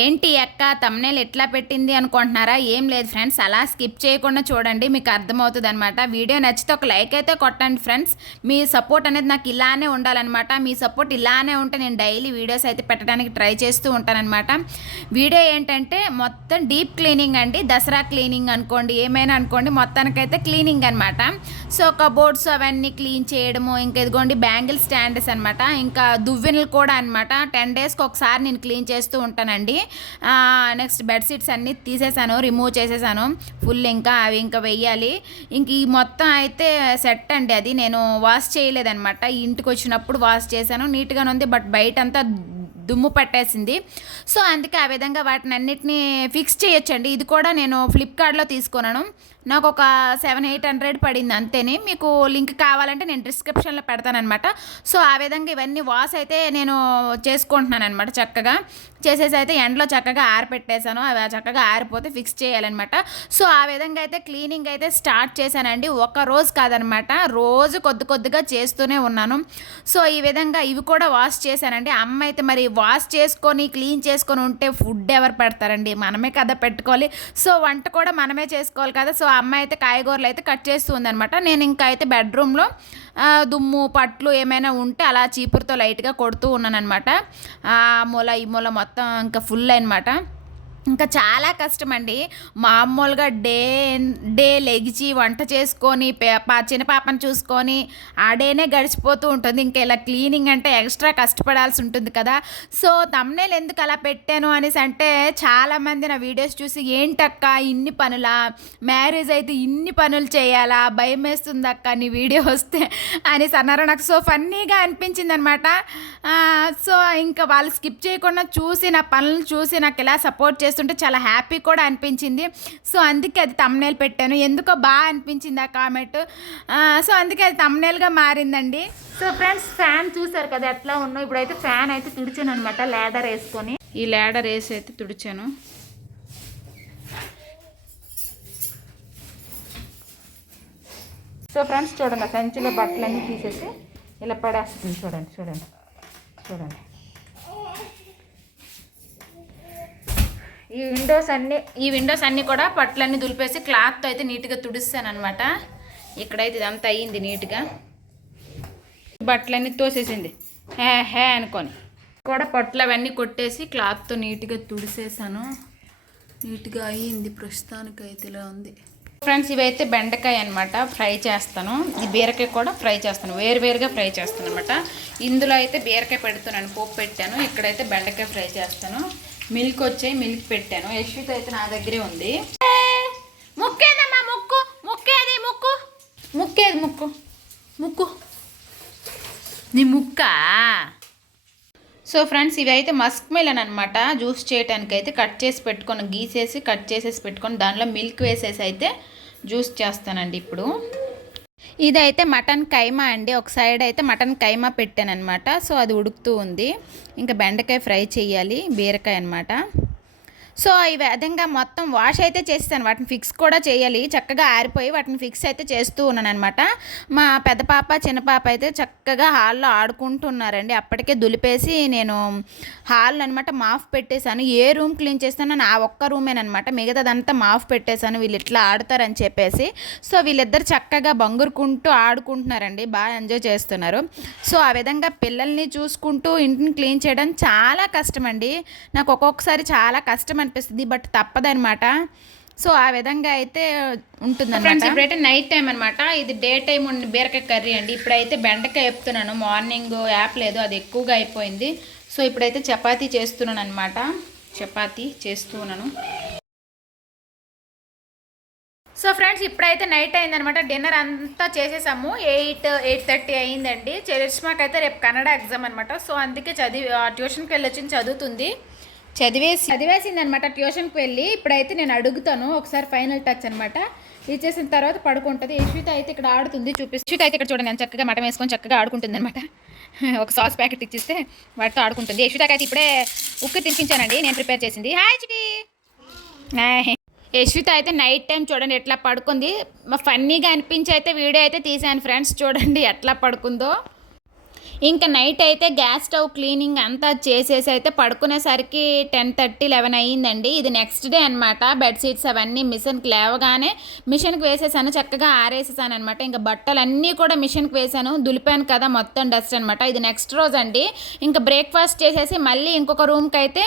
ఏంటి అక్క తమ్నేల్ ఎట్లా పెట్టింది అనుకుంటున్నారా? ఏం లేదు ఫ్రెండ్స్ అలా స్కిప్ చేయకుండా చూడండి మీకు అర్థమవుతుంది అనమాట వీడియో నచ్చితే ఒక లైక్ అయితే కొట్టండి ఫ్రెండ్స్. మీ సపోర్ట్ అనేది నాకు ఇలానే ఉండాలన్నమాట. మీ సపోర్ట్ ఇలానే ఉంటే నేను డైలీ వీడియోస్ అయితే పెట్టడానికి ట్రై చేస్తూ ఉంటానన్నమాట. వీడియో ఏంటంటే మొత్తం డీప్ క్లీనింగ్ అండి. దసరా క్లీనింగ్ అనుకోండి ఏమైనా అనుకోండి మొత్తానికైతే క్లీనింగ్ అనమాట సో కబోర్డ్స్ అవన్నీ క్లీన్ చేయడము ఇంకా ఇదిగోండి బ్యాంగిల్ స్టాండర్స్ అనమాట ఇంకా దువ్వెనలు కూడా అనమాట టెన్ డేస్కి ఒకసారి నేను క్లీన్ చేస్తూ ఉంటానండి. నెక్స్ట్ బెడ్షీట్స్ అన్నీ తీసేసాను రిమూవ్ చేసేసాను. ఫుల్ ఇంకా అవి ఇంకా వెయ్యాలి. ఇంక ఈ మొత్తం అయితే సెట్ అండి అది. నేను వాష్ చేయలేదన్నమాట. ఇంటికి వచ్చినప్పుడు వాష్ చేశాను. నీట్గానే ఉంది బట్ బయట అంతా దుమ్ము పట్టేసింది. సో అందుకే ఆ విధంగా వాటిని అన్నిటిని ఫిక్స్ చేయొచ్చండి. ఇది కూడా నేను ఫ్లిప్కార్ట్లో తీసుకున్నాను. నాకు ఒక సెవెన్ ఎయిట్ హండ్రెడ్ పడింది అంతేనే. మీకు లింక్ కావాలంటే నేను డిస్క్రిప్షన్లో పెడతానమాట సో ఆ విధంగా ఇవన్నీ వాష్ అయితే నేను చేసుకుంటున్నాను అనమాట చక్కగా. చేసేసి అయితే ఎండలో చక్కగా ఆరిపెట్టేశాను. అవి చక్కగా ఆరిపోతే ఫిక్స్ చేయాలన్నమాట. సో ఆ విధంగా అయితే క్లీనింగ్ అయితే స్టార్ట్ చేశానండి. ఒక రోజు కాదనమాట రోజు కొద్ది కొద్దిగా చేస్తూనే ఉన్నాను. సో ఈ విధంగా ఇవి కూడా వాష్ చేశానండి. అమ్మ అయితే మరి వాష్ చేసుకొని క్లీన్ చేసుకొని ఉంటే ఫుడ్ ఎవరు పెడతారండి? మనమే కదా పెట్టుకోవాలి. సో వంట కూడా మనమే చేసుకోవాలి కదా. సో అమ్మ అయితే కాయగూరలు అయితే కట్ చేస్తూ ఉందనమాట నేను ఇంకా అయితే బెడ్రూమ్లో దుమ్ము పట్లు ఏమైనా ఉంటే అలా చీపురుతో లైట్గా కొడుతూ ఉన్నాను అనమాట ఆ మూల ఈ మూల మొత్తం ఇంకా ఫుల్ అనమాట ఇంకా చాలా కష్టం అండి మామూలుగా డే డే లెగిచి వంట చేసుకొని చిన్న పాపని చూసుకొని ఆ డేనే గడిచిపోతూ ఉంటుంది. ఇంకా ఇలా క్లీనింగ్ అంటే ఎక్స్ట్రా కష్టపడాల్సి ఉంటుంది కదా. సో తమ్నేలు ఎందుకు అలా పెట్టాను అనేసి అంటే చాలామంది నా వీడియోస్ చూసి ఏంటక్క ఇన్ని పనులా? మ్యారేజ్ అయితే ఇన్ని పనులు చేయాలా? భయం వేస్తుంది అక్క నీ వీడియో వస్తే? అనేసి అన్నారు. నాకు సో ఫన్నీగా అనిపించింది అనమాట సో ఇంకా వాళ్ళు స్కిప్ చేయకుండా చూసి నా పనులు చూసి నాకు ఇలా సపోర్ట్ చేస్తుంటే చాలా హ్యాపీ కూడా అనిపించింది. సో అందుకే అది తమ్నేల్ పెట్టాను. ఎందుకో బాగా అనిపించింది ఆ కామెంట్. సో అందుకే అది తమ్నేల్గా మారిందండి. సో ఫ్రెండ్స్ ఫ్యాన్ చూసారు కదా ఎట్లా ఉన్నో ఇప్పుడైతే ఫ్యాన్ అయితే తుడిచాను అనమాట లేడర్ వేసుకొని. ఈ లేడర్ వేసి అయితే తుడిచాను. సో ఫ్రెండ్స్ చూడండి సంచిలో బట్టలన్నీ తీసేసి ఇలా పడేస్తుంది. చూడండి చూడండి చూడండి. ఈ విండోస్ అన్నీ ఈ విండోస్ అన్నీ కూడా పట్లన్నీ దులిపేసి క్లాత్తో అయితే నీట్గా తుడుస్తాను అనమాట ఇక్కడైతే ఇదంతా అయ్యింది నీట్గా బట్టలన్నీ తోసేసింది. హే హే అనుకొని. కూడా పట్లు అవన్నీ కొట్టేసి క్లాత్తో నీట్గా తుడిసేసాను. నీట్గా అయ్యింది ప్రస్తుతానికైతే ఇలా ఉంది. ఫ్రెండ్స్ ఇవైతే బెండకాయ అనమాట ఫ్రై చేస్తాను. ఈ బీరకాయ కూడా ఫ్రై చేస్తాను. వేరువేరుగా ఫ్రై చేస్తాను అనమాట ఇందులో అయితే బీరకాయ పెడుతున్నాను పోపు పెట్టాను. ఇక్కడైతే బెండకాయ ఫ్రై చేస్తాను. మిల్క్ వచ్చాయి మిల్క్ పెట్టాను. యశ్విత అయితే నా దగ్గరే ఉంది. ముక్కేదమ్మా ముక్కు ముక్కేది ముక్కు. ముక్కేది ముక్కు. ముక్కు. నీ ముక్కా? సో ఫ్రెండ్స్ ఇవి అయితే మస్క్ మిలన్ అనమాట జ్యూస్ చేయడానికి అయితే కట్ చేసి పెట్టుకొని గీసేసి కట్ చేసేసి పెట్టుకొని దానిలో మిల్క్ వేసేసి అయితే జ్యూస్ చేస్తానండి ఇప్పుడు. ఇదైతే మటన్ కైమా అండి. ఒక సైడ్ అయితే మటన్ కైమా పెట్టాను అనమాట సో అది ఉడుకుతూ ఉంది. ఇంకా బెండకాయ ఫ్రై చేయాలి. బీరకాయ అనమాట సో ఈ విధంగా మొత్తం వాష్ అయితే చేస్తాను వాటిని ఫిక్స్ కూడా చేయాలి. చక్కగా ఆరిపోయి వాటిని ఫిక్స్ అయితే చేస్తూ ఉన్నాను అనమాట మా పెద్ద పాప చిన్న పాప అయితే చక్కగా హాల్లో ఆడుకుంటున్నారండి. అప్పటికే దులిపేసి నేను హాల్ అనమాట మాఫ్ పెట్టేశాను. ఏ రూమ్ క్లీన్ చేస్తానో నా ఒక్క రూమేనమాట మిగతాదంతా మాఫ్ పెట్టేశాను. వీళ్ళు ఇట్లా ఆడతారని చెప్పేసి. సో వీళ్ళిద్దరు చక్కగా బంగురుకుంటూ ఆడుకుంటున్నారండి. బాగా ఎంజాయ్ చేస్తున్నారు. సో ఆ విధంగా పిల్లల్ని చూసుకుంటూ ఇంటిని క్లీన్ చేయడం చాలా కష్టం అండి నాకు ఒక్కొక్కసారి చాలా కష్టం అనిపిస్తుంది బట్ తప్పదనమాట సో ఆ విధంగా అయితే ఉంటుంది ఫ్రెండ్స్ ఇప్పుడైతే నైట్ టైం అనమాట ఇది డే టైం ఉండి బీరకాయ కర్రీ అండి. ఇప్పుడైతే బెండకాయ చెప్తున్నాను మార్నింగ్ యాప్ లేదు అది ఎక్కువగా అయిపోయింది. సో ఇప్పుడైతే చపాతీ చేస్తున్నాను అనమాట చపాతీ చేస్తున్నాను. సో ఫ్రెండ్స్ ఇప్పుడైతే నైట్ అయిందనమాట డిన్నర్ అంతా చేసేసాము. ఎయిట్ ఎయిట్ థర్టీ అయిందండి. చరిష్మాకైతే రేపు కన్నడ ఎగ్జామ్ అనమాట సో అందుకే చదివి ఆ, ట్యూషన్కి వెళ్ళి వచ్చి చదువుతుంది. చదివేసి చదివేసింది అనమాట ట్యూషన్కి వెళ్ళి ఇప్పుడైతే నేను అడుగుతాను. ఒకసారి ఫైనల్ టచ్ అనమాట. ఇచ్చేసిన తర్వాత పడుకుంటుంది. యశ్విత అయితే ఇక్కడ ఆడుతుంది. చూపిస్తుంది యశ్విత అయితే ఇక్కడ చూడండి. నేను చక్కగా మటం వేసుకొని చక్కగా ఆడుకుంటుంది అనమాట ఒక సాస్ ప్యాకెట్ ఇచ్చిస్తే వాటితో ఆడుకుంటుంది. యశ్వితకి అయితే ఇప్పుడే ఉక్కు తినిపించానండి. నేను ప్రిపేర్ చేసింది. హాయ్ చిటి! యశ్విత అయితే నైట్ టైం చూడండి ఎట్లా పడుకుంది. మా ఫన్నీగా అనిపించి అయితే వీడియో అయితే తీసాను ఫ్రెండ్స్. చూడండి ఎట్లా పడుకుందో. ఇంకా నైట్ అయితే గ్యాస్ స్టవ్ క్లీనింగ్ అంతా చేసేసి అయితే పడుకునేసరికి టెన్ థర్టీ లెవెన్ అయ్యిందండి. ఇది నెక్స్ట్ డే అనమాట బెడ్షీట్స్ అవన్నీ మిషన్కి లేవగానే మిషన్కి వేసేసాను. చక్కగా ఆరేసేసాను అనమాట ఇంకా బట్టలన్నీ కూడా మిషన్కి వేసాను. దులిపాను కదా మొత్తం డస్ట్ అనమాట ఇది నెక్స్ట్ రోజు అండి ఇంకా బ్రేక్ఫాస్ట్ చేసేసి మళ్ళీ ఇంకొక రూమ్కి అయితే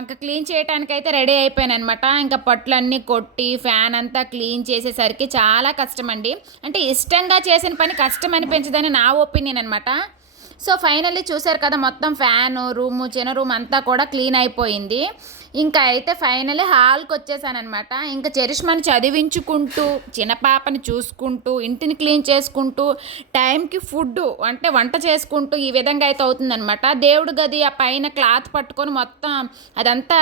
ఇంకా క్లీన్ చేయడానికి అయితే రెడీ అయిపోయాను అనమాట ఇంకా పట్లన్నీ కొట్టి ఫ్యాన్ అంతా క్లీన్ చేసేసరికి చాలా కష్టం అండి అంటే ఇష్టంగా చేసిన పని కష్టం అనిపించదని నా ఒపీనియన్ అనమాట సో ఫైనల్లీ చూశారు కదా మొత్తం ఫ్యాన్ రూము చిన్న రూమ్ అంతా కూడా క్లీన్ అయిపోయింది. ఇంకా అయితే ఫైనల్లీ హాల్కి వచ్చేసానమాట ఇంకా చరిష్మాని చదివించుకుంటూ చిన్న పాపని చూసుకుంటూ ఇంటిని క్లీన్ చేసుకుంటూ టైంకి ఫుడ్ అంటే వంట చేసుకుంటూ ఈ విధంగా అయితే అవుతుందనమాట దేవుడు గది ఆ పైన క్లాత్ పట్టుకొని మొత్తం అదంతా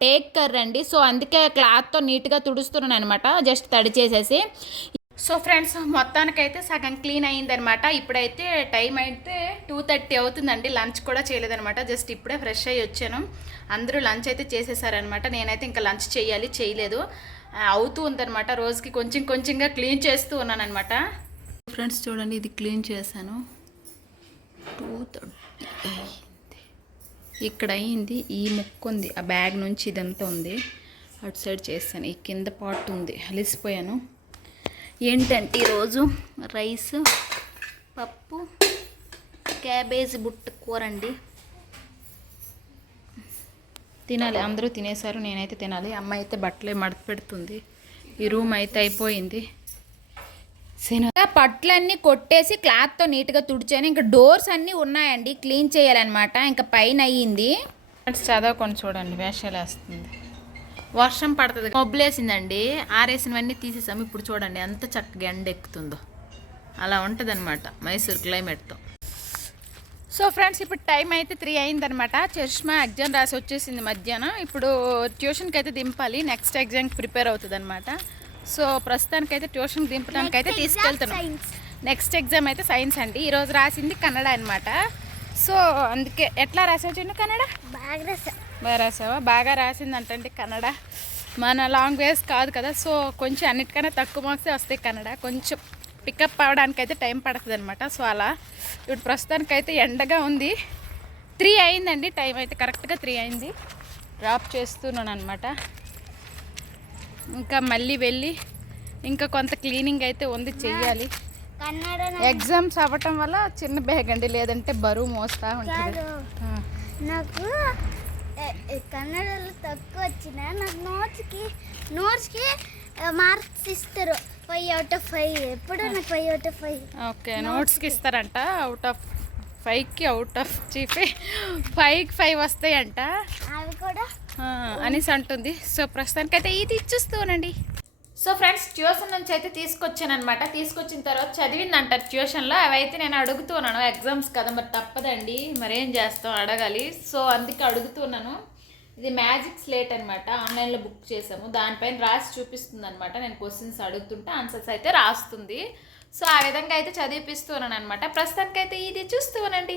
టేక్ కర్రండి సో అందుకే క్లాత్తో నీట్గా తుడుస్తున్నాను అనమాట జస్ట్ తడి చేసేసి సో ఫ్రెండ్స్ మొత్తానికైతే సగం క్లీన్ అయ్యిందనమాట ఇప్పుడైతే టైం అయితే టూ థర్టీ అవుతుందండి. లంచ్ కూడా చేయలేదనమాట జస్ట్ ఇప్పుడే ఫ్రెష్ అయ్యి వచ్చాను. అందరూ లంచ్ అయితే చేసేసారనమాట నేనైతే ఇంకా లంచ్ చేయాలి చేయలేదు. అవుతూ ఉందనమాట రోజుకి కొంచెం కొంచెంగా క్లీన్ చేస్తూ ఉన్నానమాట ఫ్రెండ్స్ చూడండి ఇది క్లీన్ చేశాను. టూ థర్టీ అయింది. ఇక్కడ అయింది ఈ ముక్కు ఉంది. ఆ బ్యాగ్ నుంచి ఇదంతా ఉంది. అటు సైడ్ చేస్తాను ఈ కింద పార్ట్ ఉంది. అలిసిపోయాను. ఏంటంటే ఈరోజు రైస్ పప్పు క్యాబేజీ బుట్ట కూర అండి తినాలి. అందరూ తినేశారు. నేనైతే తినాలి. అమ్మ అయితే బట్టలే మడత పెడుతుంది. ఈ రూమ్ అయితే అయిపోయింది. సినిమా పట్లన్నీ కొట్టేసి క్లాత్తో నీట్గా తుడిచాను. ఇంకా డోర్స్ అన్నీ ఉన్నాయండి. క్లీన్ చేయాలన్నమాట. ఇంకా పైన అయ్యింది. చదవకొని చూడండి. వేషాలు వేస్తుంది. వర్షం పడుతుంది. మబ్బులేసిందండి. ఆరేసినవన్నీ తీసేసాము. ఇప్పుడు చూడండి ఎంత చక్కగా ఎండ ఎక్కుతుందో. అలా ఉంటుంది అనమాట మైసూర్ క్లైమేట్తో. సో ఫ్రెండ్స్ ఇప్పుడు టైం అయితే త్రీ అయిందనమాట చరిష్మా ఎగ్జామ్ రాసి వచ్చేసింది మధ్యాహ్నం. ఇప్పుడు ట్యూషన్కి అయితే దింపాలి. నెక్స్ట్ ఎగ్జామ్కి ప్రిపేర్ అవుతుంది అనమాట సో ప్రస్తుతానికి అయితే ట్యూషన్కి దింపడానికి అయితే తీసుకెళ్తున్నాం. నెక్స్ట్ ఎగ్జామ్ అయితే సైన్స్ అండి. ఈరోజు రాసింది కన్నడ అనమాట సో అందుకే ఎట్లా రాసావు చిన్న కన్నడ? బాగా రాసా. బాగా రాసావా? బాగా రాసిందంటే కన్నడ. మన లాంగ్వేజ్ కాదు కదా సో కొంచెం అన్నిటికన్నా తక్కువ మార్క్సే వస్తాయి కన్నడ. కొంచెం పికప్ అవ్వడానికి అయితే టైం పడుతుంది అనమాట సో అలా ఇప్పుడు ప్రస్తుతానికి అయితే ఎండగా ఉంది. త్రీ అయిందండి టైం అయితే కరెక్ట్గా త్రీ అయింది. డ్రాప్ చేస్తున్నాను అనమాట ఇంకా మళ్ళీ వెళ్ళి ఇంకా కొంత క్లీనింగ్ అయితే ఉంది చెయ్యాలి. ఎగ్జామ్స్ అవ్వటం వల్ల చిన్న బ్యాగ్ అండి లేదంటే బరువు మోస్తా ఉంటుంది. నాకు కన్నడలో తక్కువ వచ్చిన నాకు నోట్స్కి నోట్స్కి మార్క్స్ ఇస్తారు. ఫైవ్ అవుట్ ఆఫ్ ఫైవ్ ఎప్పుడు నాకు five out of five okay నోట్స్కి ఇస్తారంట. అవుట్ ఆఫ్ ఫైవ్కి అవుట్ ఆఫ్ చీఫ్ ఫైవ్కి ఫైవ్ వస్తాయంట. అవి కూడా. అనేసి అంటుంది. సో ప్రస్తుతానికి అయితే ఇది ఇచ్చేస్తూనండి సో ఫ్రెండ్స్ ట్యూషన్ నుంచి అయితే తీసుకొచ్చాను అనమాట తీసుకొచ్చిన తర్వాత చదివిందంట ట్యూషన్లో అవి అయితే నేను అడుగుతున్నాను ఎగ్జామ్స్ కదా మరి తప్పదండి. మరి ఏం చేస్తాం అడగాలి. సో అందుకే అడుగుతున్నాను. ఇది మ్యాజిక్ స్లేట్ అనమాట ఆన్లైన్లో బుక్ చేసాము దానిపైన రాసి చూపిస్తుంది అనమాట నేను క్వశ్చన్స్ అడుగుతుంటే ఆన్సర్స్ అయితే రాస్తుంది. సో ఆ విధంగా అయితే చదివిపిస్తున్నాను అనమాట ప్రస్తుతానికి అయితే ఇది చూస్తూనండి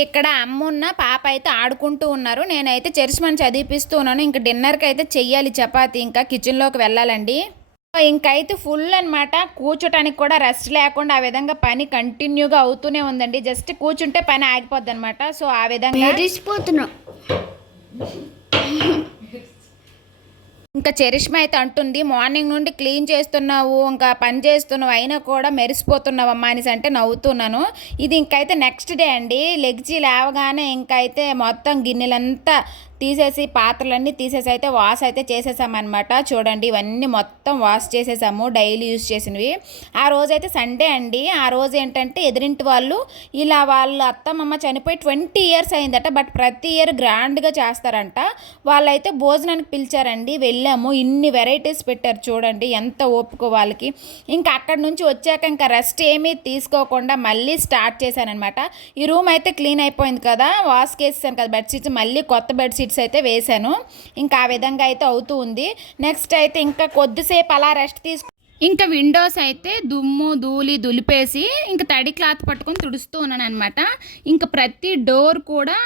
ఇక్కడ అమ్మ ఉన్న పాప అయితే ఆడుకుంటూ ఉన్నారు. నేనైతే చరిష్మని చదివిపిస్తూ ఉన్నాను ఇంక డిన్నర్కి అయితే చెయ్యాలి చపాతి. ఇంకా కిచెన్లోకి వెళ్ళాలండి. ఇంకైతే ఫుల్ అన్నమాట. కూర్చోటానికి కూడా రెస్ట్ లేకుండా ఆ విధంగా పని కంటిన్యూగా అవుతూనే ఉందండి. జస్ట్ కూర్చుంటే పని ఆగిపోద్ది అనమాట సో ఆ విధంగా ఇంకా చరిష్మ అయితే అంటుంది మార్నింగ్ నుండి క్లీన్ చేస్తున్నావు ఇంకా పని చేస్తున్నావు అయినా కూడా మెరిసిపోతున్నావు అమ్మా అనేసి అంటే నవ్వుతున్నాను. ఇది ఇంకైతే నెక్స్ట్ డే అండి. లెగ్జీ లేవగానే ఇంకైతే మొత్తం గిన్నెలంతా తీసేసి పాత్రలన్నీ తీసేసి అయితే వాష్ అయితే చేసేసామన్నమాట. చూడండి ఇవన్నీ మొత్తం వాష్ చేసేసాము డైలీ యూజ్ చేసినవి. ఆ రోజైతే సండే అండి. ఆ రోజు ఏంటంటే ఎదురింటి వాళ్ళు ఇలా వాళ్ళ అత్తమ్మ చనిపోయి ట్వంటీ ఇయర్స్ అయిందట బట్ ప్రతి ఇయర్ గ్రాండ్గా చేస్తారంట. వాళ్ళైతే భోజనానికి పిలిచారండి వెళ్ళాము. ఇన్ని వెరైటీస్ పెట్టారు చూడండి ఎంత ఓపిక వాళ్ళకి. ఇంకా అక్కడ నుంచి వచ్చాక ఇంకా రెస్ట్ ఏమీ తీసుకోకుండా మళ్ళీ స్టార్ట్ చేశానమాట ఈ రూమ్ అయితే క్లీన్ అయిపోయింది కదా వాష్ చేసాను కదా బెడ్షీట్స్ మళ్ళీ కొత్త బెడ్షీట్స్ అయితే వేశాను. ఇంకా ఆ విధంగా అయితే అవుతూ ఉంది. నెక్స్ట్ అయితే ఇంకా కొద్దిసేపు అలా రెస్ట్ తీసుకు ఇంకా విండోస్ అయితే దుమ్ము ధూళి దులిపేసి ఇంకా తడి క్లాత్ పట్టుకొని తుడుస్తూ ఉన్నాను అనమాట ఇంకా ప్రతి డోర్ కూడా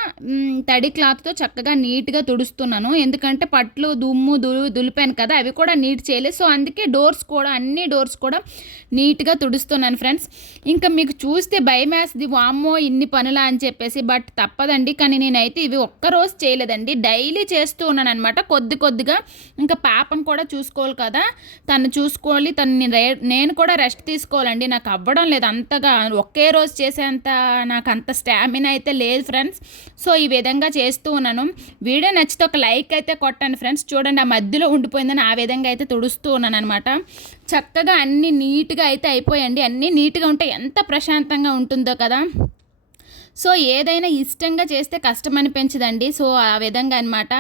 తడి క్లాత్తో చక్కగా నీట్గా తుడుస్తున్నాను. ఎందుకంటే పట్లు దుమ్ము దులు దులిపాను కదా అవి కూడా నీట్ చేయలేదు సో అందుకే డోర్స్ కూడా అన్ని డోర్స్ కూడా నీట్గా తుడుస్తున్నాను ఫ్రెండ్స్ ఇంకా మీకు చూస్తే భయం వేస్తుంది వామ్మో ఇన్ని పనులా అని చెప్పేసి. బట్ తప్పదండి. కానీ నేనైతే ఇవి ఒక్కరోజు చేయలేదండి. డైలీ చేస్తూ ఉన్నాను అనమాట కొద్ది కొద్దిగా ఇంకా పాపం కూడా చూసుకోవాలి కదా. తను చూసుకోవాలి తను నేను నేను కూడా రెస్ట్ తీసుకోవాలండి. నాకు అవ్వడం లేదు. అంతగా ఒకే రోజు చేసేంత నాకు అంత స్టామినా అయితే లేదు ఫ్రెండ్స్. సో ఈ విధంగా చేస్తూ ఉన్నాను. వీడియో నచ్చితే ఒక లైక్ అయితే కొట్టండి ఫ్రెండ్స్. చూడండి ఆ మధ్యలో ఉండిపోయిందని ఆ విధంగా అయితే తుడుస్తూ ఉన్నాను అనమాట చక్కగా అన్నీ నీట్గా అయితే అయిపోయండి. అన్నీ నీట్గా ఉంటే ఎంత ప్రశాంతంగా ఉంటుందో కదా. సో ఏదైనా ఇష్టంగా చేస్తే కష్టం అనిపించదండి సో ఆ విధంగా అనమాట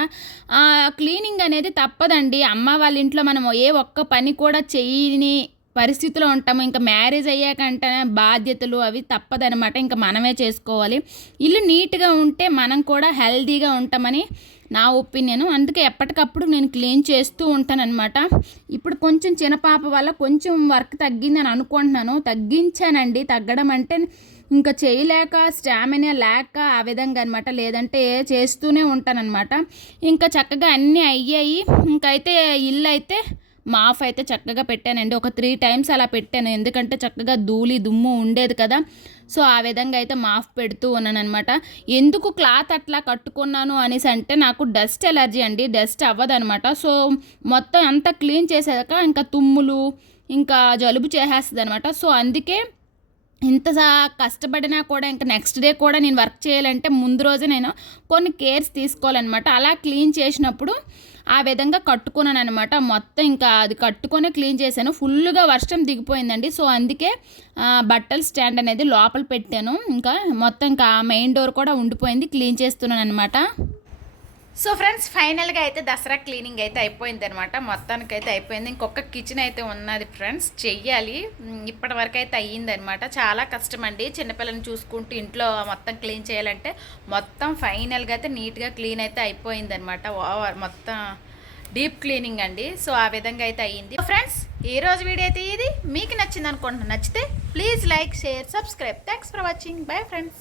క్లీనింగ్ అనేది తప్పదండి. అమ్మ వాళ్ళ ఇంట్లో మనం ఏ ఒక్క పని కూడా చేయని పరిస్థితిలో ఉంటాము. ఇంకా మ్యారేజ్ అయ్యాకంటే బాధ్యతలు అవి తప్పదనమాట ఇంకా మనమే చేసుకోవాలి. ఇల్లు నీట్గా ఉంటే మనం కూడా హెల్దీగా ఉంటామని నా ఒపీనియన్. అందుకే ఎప్పటికప్పుడు నేను క్లీన్ చేస్తూ ఉంటానన్నమాట. ఇప్పుడు కొంచెం చిన్నపాప వల్ల కొంచెం వర్క్ తగ్గిందని అనుకుంటున్నాను. తగ్గించానండి. తగ్గడం అంటే ఇంకా చేయలేక స్టామినా లేక ఆ విధంగా అనమాట లేదంటే చేస్తూనే ఉంటానన్నమాట. ఇంకా చక్కగా అన్నీ అయ్యాయి. ఇంకైతే ఇల్లు అయితే మాఫ్ అయితే చక్కగా పెట్టానండి. ఒక త్రీ టైమ్స్ అలా పెట్టాను. ఎందుకంటే చక్కగా ధూళి దుమ్ము ఉండేది కదా. సో ఆ విధంగా అయితే మాఫ్ పెడుతూ ఉన్నాను అనమాట ఎందుకు క్లాత్ అట్లా కట్టుకున్నాను అనేసి అంటే నాకు డస్ట్ ఎలర్జీ అండి. డస్ట్ అవ్వదనమాట సో మొత్తం అంతా క్లీన్ చేసాక ఇంకా తుమ్ములు ఇంకా జలుబు చేసేస్తుంది అనమాట సో అందుకే ఇంత సా- కష్టపడినా కూడా ఇంకా నెక్స్ట్ డే కూడా నేను వర్క్ చేయాలంటే ముందు రోజు నేను కొన్ని కేర్స్ తీసుకోవాలన్నమాట. అలా క్లీన్ చేసినప్పుడు ఆ విధంగా కట్టుకున్నాను అనమాట మొత్తం ఇంకా అది కట్టుకొని క్లీన్ చేశాను. ఫుల్గా వర్షం దిగిపోయిందండి. సో అందుకే బట్టల స్టాండ్ అనేది లోపల పెట్టాను. ఇంకా మొత్తం ఇంకా మెయిన్ డోర్ కూడా ఉండిపోయింది. క్లీన్ చేస్తున్నాను అనమాట సో ఫ్రెండ్స్ ఫైనల్గా అయితే దసరా క్లీనింగ్ అయితే అయిపోయింది అనమాట మొత్తానికి అయితే అయిపోయింది. ఇంకొక కిచెన్ అయితే ఉన్నది ఫ్రెండ్స్ చెయ్యాలి. ఇప్పటివరకు అయితే అయ్యిందనమాట చాలా కష్టం అండి చిన్నపిల్లని చూసుకుంటూ ఇంట్లో మొత్తం క్లీన్ చేయాలంటే మొత్తం ఫైనల్గా అయితే నీట్గా క్లీన్ అయితే అయిపోయింది అనమాట మొత్తం డీప్ క్లీనింగ్ అండి. సో ఆ విధంగా అయితే అయ్యింది. ఫ్రెండ్స్ ఈ రోజు వీడియో అయితే ఇది. మీకు నచ్చింది అనుకుంటున్నాను నచ్చితే please like share subscribe thanks for watching bye friends